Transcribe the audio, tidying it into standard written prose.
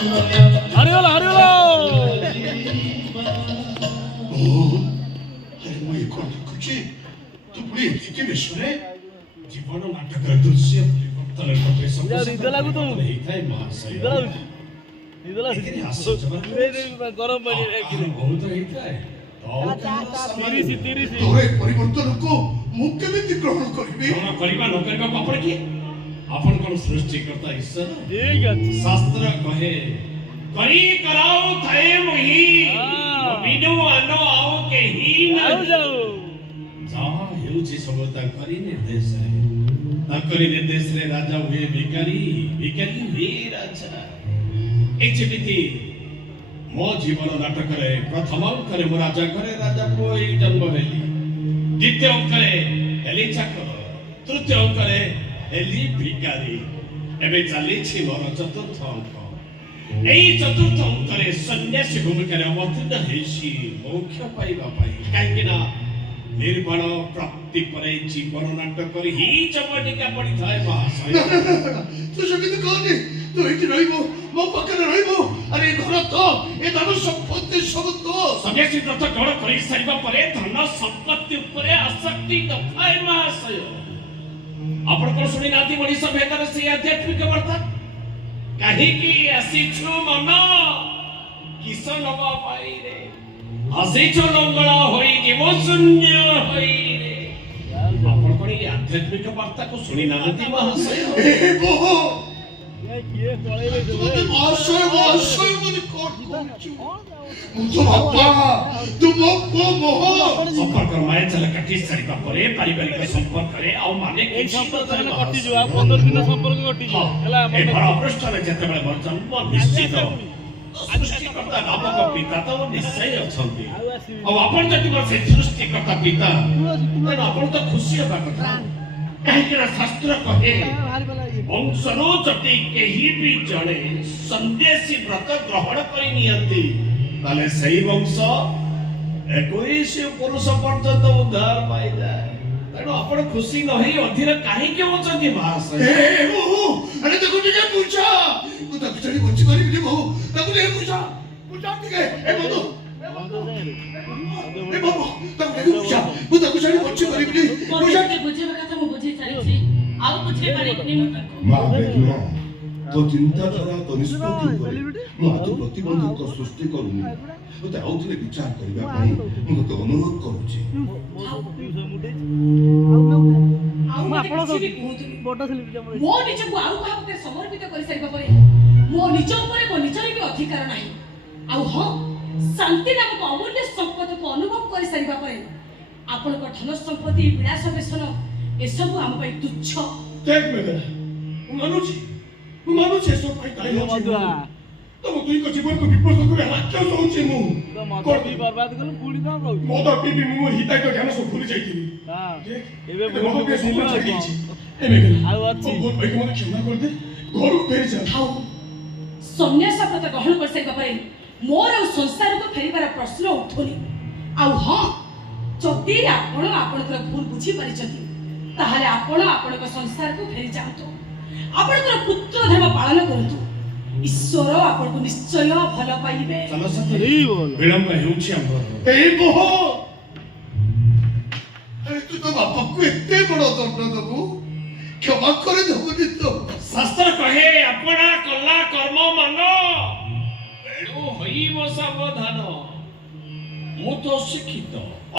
हरिओला हरिओला ମୁଁ କ'ଣ ଦେଖୁଛି ତୁ ପୁଣି ଏତିକି ବେଶରେ ଜୀବନ ନାଟକର ଦୃଶ୍ୟ ପରିବର୍ତ୍ତନ ହେଇଥାଏ ମହାଶୟ ଗରମ ପାଣି ବହୁତ ହେଇଥାଏ ତିରିଶ ପରିବର୍ତ୍ତନକୁ ମୁଁ କେମିତି ଗ୍ରହଣ କରିବି କରିବା ନ କରିବାକୁ ଆପଣ କିଏ ଆପଣ କ'ଣ ସୃଷ୍ଟିକର୍ତ୍ତା ଈଶ୍ୱର ଠିକ ଅଛି ଶାସ୍ତ୍ର କହେ କରି କରାଉ ଥାଏ ମହି ବିନୁ ଆନ ଆଉ କେହି ଯାହା ହେଉଛି ସବୁ ତାଙ୍କରି ନିର୍ଦ୍ଦେଶରେ ରାଜା ହୁଏ ଭିକାରୀ ହୁଏ ରାଜା এই ଯେମିତି ମୋ ଜୀବନ ନାଟକରେ ପ୍ରଥମ ଅଙ୍କରେ ମୁଁ ରାଜା ଘରେ ରାଜା ପୁଅ ହେଇ ଜନ୍ମ ହେଲି ଦ୍ୱିତୀୟ ଅଙ୍କରେ ହେଲି ଚାକର ତୃତୀୟ ଅଙ୍କରେ ହେଲି ଭିକାରୀ ଏବେ ଚାଲିଛି ମୋର ଚତୁର୍ଥ ଅଙ୍କ এই চতুর্থ অঙ্করে সন্ন্যাসী ভূমিকারে অবতীর্ণ হয়েছি মোক্ষ পাইবা পাই কাହିଁକି ନା ନିର୍ବାଣ ପ୍ରାପ୍ତି ପରେ ଜୀବନ ନାଟକରେ ହିଁ ଚମଟିକା ପଡ଼ିଥାଏ ମହାଶୟ ତୁ ସେମିତି କହନି ତୁ ଏଇଠି ରହିବୁ ମୋ ପାଖରେ ରହିବୁ ଆରେ ଏ ଘର ତ ଏ ଧନ ସମ୍ପତ୍ତି ସବୁ ତ ସନ୍ନ୍ୟାସୀ ବ୍ରତ ଗ୍ରହଣ କରି ସାରିବା ପରେ ଧନ ସମ୍ପତ୍ତି ଉପରେ ଆସକ୍ତି ନଥାଏ ମହାଶୟ ଆପଣ କ'ଣ ଶୁଣି ନାହାନ୍ତି ମଣିଷ ଭେଦରେ ସେଇ ଆଧ୍ୟାତ୍ମିକ ବାର୍ତ୍ତା କାହିଁକି ଆସିଛୁ ମନ କିସ ନବା ପାଇଁ ରେ ଆସିଛୁ ଲଙ୍ଗଳ ହୋଇ ଜୀବ ଶୂନ୍ୟ ହୋଇ ରେ ଆପଣ କ'ଣ ଏଇ ଆଧ୍ୟାତ୍ମିକ ବାର୍ତ୍ତାକୁ ଶୁଣି ନାହାନ୍ତି ମହାଶୟ ବୋହ କିଏ ପଳେଇବେ ମହାଶୟ ବୋଲି କଣ କହୁଛୁ ମୁଁ ତ ବାପା ତୁ ମୋ ପୁଅ ମୋହ ସମ୍ପର୍କର ମାୟା ଚାଲ କାଟି ସାରିବା ପରେ ପାରିବାରିକ ସମ୍ପର୍କରେ ଆଉ ମାନେ ଏଇ ସମ୍ପର୍କ କଟିଯିବ ଆଉ 15 ଦିନ ସମ୍ପର୍କ କଟିଯିବ ହେଲା ଏ ଘର ଅପୃଷ୍ଠରେ ଯେତେବେଳେ ମୋର ଜନ୍ମ ନିଶ୍ଚିତ ସୃଷ୍ଟିକର୍ତ୍ତା ନାମକ ପିତା ତ ନିଶ୍ଚୟ ଅଛନ୍ତି ଆଉ ଆପଣ ଯଦି ମୋର ସେ ସୃଷ୍ଟିକର୍ତ୍ତା ପିତା ତେଣୁ ଆପଣ ତ ଖୁସି ହେବା କଥା କାହିଁକି ନା ଶାସ୍ତ୍ର କହେ ବଂଶରୁ ଯଦି କେହି ବି ଜଣେ ସନ୍ନ୍ୟାସୀ ବ୍ରତ ଗ୍ରହଣ କରି ନିଅନ୍ତି ତାହେଲେ ସେଇ ବଂଶ 21 ପୁରୁଷ ପର୍ଯ୍ୟନ୍ତ ଉଦ୍ଧାର ପାଇଯାଏ ତେଣୁ ଆପଣ ଖୁସି ନ ହେଇ ଅଧୀର କାହିଁକି ହଉଛନ୍ତି ମହାଶୟ ଆରେ ତାକୁ ଟିକେ ବୁଝା ମୁଁ ତାକୁ ଛାଡ଼ି ବଞ୍ଚି ପାରିବିନି ବୋହୁ ତାକୁ ଟିକେ ବୁଝା ଟିକେ ଏ ବନ୍ଧୁ ତାକୁ ଟିକେ ବୁଝା ମୁଁ ତାକୁ ଛାଡ଼ି ବଞ୍ଚି ପାରିବିନି ବୁଝେଇବା କଥା ମୁଁ ବୁଝେଇ ସାରିଛି ଆଉ ବୁଝେଇ ପାରିବିନି ମୁଁ ତାକୁ ମା ବେଦୁରା ତୋ ଚିନ୍ତାଧାରା ତୋ ନିଷ୍ପତ୍ତି ଉପରେ ମୁଁ ଆଦୌ ପ୍ରତିବନ୍ଧକ ସୃଷ୍ଟି କରୁନି ମୋତେ ଆଉ ଥରେ ବିଚାର କରିବା ପାଇଁ ମୁଁ ତୋତେ ଅନୁରୋଧ କରୁଛି ମୋ ନିଜକୁ ଆଉ କାହା ଉପରେ ସମର୍ପିତ କରିସାରିବା ପରେ ମୋ ନିଜ ଉପରେ ମୋ ନିଜର ବି ଅଧିକାର ନାହିଁ ଆଉ ହଁ ଶାନ୍ତି ନାମକ ଅମୂଲ୍ୟ ସମ୍ପଦକୁ ଅନୁଭବ କରିସାରିବା ପରେ ଆପଣଙ୍କ ଧନ ସମ୍ପତ୍ତି ବିଳାସ ବେସନ ଏସବୁ ଆମ ପାଇଁ ତୁଚ୍ଛ ମୁଁ ମାନୁଛି ଏସବୁ ପାଇଁ ଦାୟୀ ଅଛି ତମ ଦୁଇଙ୍କ ଜୀବନକୁ ବିପଦ କରିବା ରାକ୍ଷସ ହଉଛି ମୁଁ ବର୍ବାଦ କଲୁ ପୁଣି କଣ କହୁଛୁ ମଦ ପିଇବି ମୁଁ ହିତାହିତ ଜ୍ଞାନ ସବୁ ଭୁଲି ଯାଇଥିଲି ଏବେ ମଦ ପିଇ ସବୁ ଛାଡ଼ିଯାଇଛି ଆଉ ଅଛି ମତେ କ୍ଷମା କରିଦେ ଘରକୁ ଫେରିଯା ସନ୍ନ୍ୟାସ ବ୍ରତ ଗ୍ରହଣ କରିସାରିବା ପରେ ମୋର ଆଉ ସଂସାରକୁ ଫେରିବାର ପ୍ରଶ୍ନ ଉଠୁନି ଆଉ ହଁ ଯଦି ଆପଣ ଆପଣଙ୍କର ଭୁଲ ବୁଝିପାରିଛନ୍ତି ତାହେଲେ ଆପଣ ଆପଣଙ୍କ ସଂସାରକୁ ଫେରି ଯାଆନ୍ତୁ ଆପଣଙ୍କର ପୁତ୍ର ଧର୍ମ ପାଳନ କରନ୍ତୁ ଈଶ୍ୱର ଆପଣଙ୍କୁ ନିଶ୍ଚୟ ଭଲ ପାଇବେ ବିଳମ୍ବ ହେଉଛି ଆମର ଏଇ ବୋହ ଆରେ ତୁ ତୋ ବାପାକୁ ଏତେ ବଡ଼ ଦଣ୍ଡ ଦବୁ କ୍ଷମା କରିଦେବୁନି ତ ଶାସ୍ତ୍ର କହେ ଆପଣା କଲା କର୍ମ ମାନ ଏଣୁ ହୋଇବ ସାବଧାନ ମୁଁ ତ ଶିକ୍ଷିତ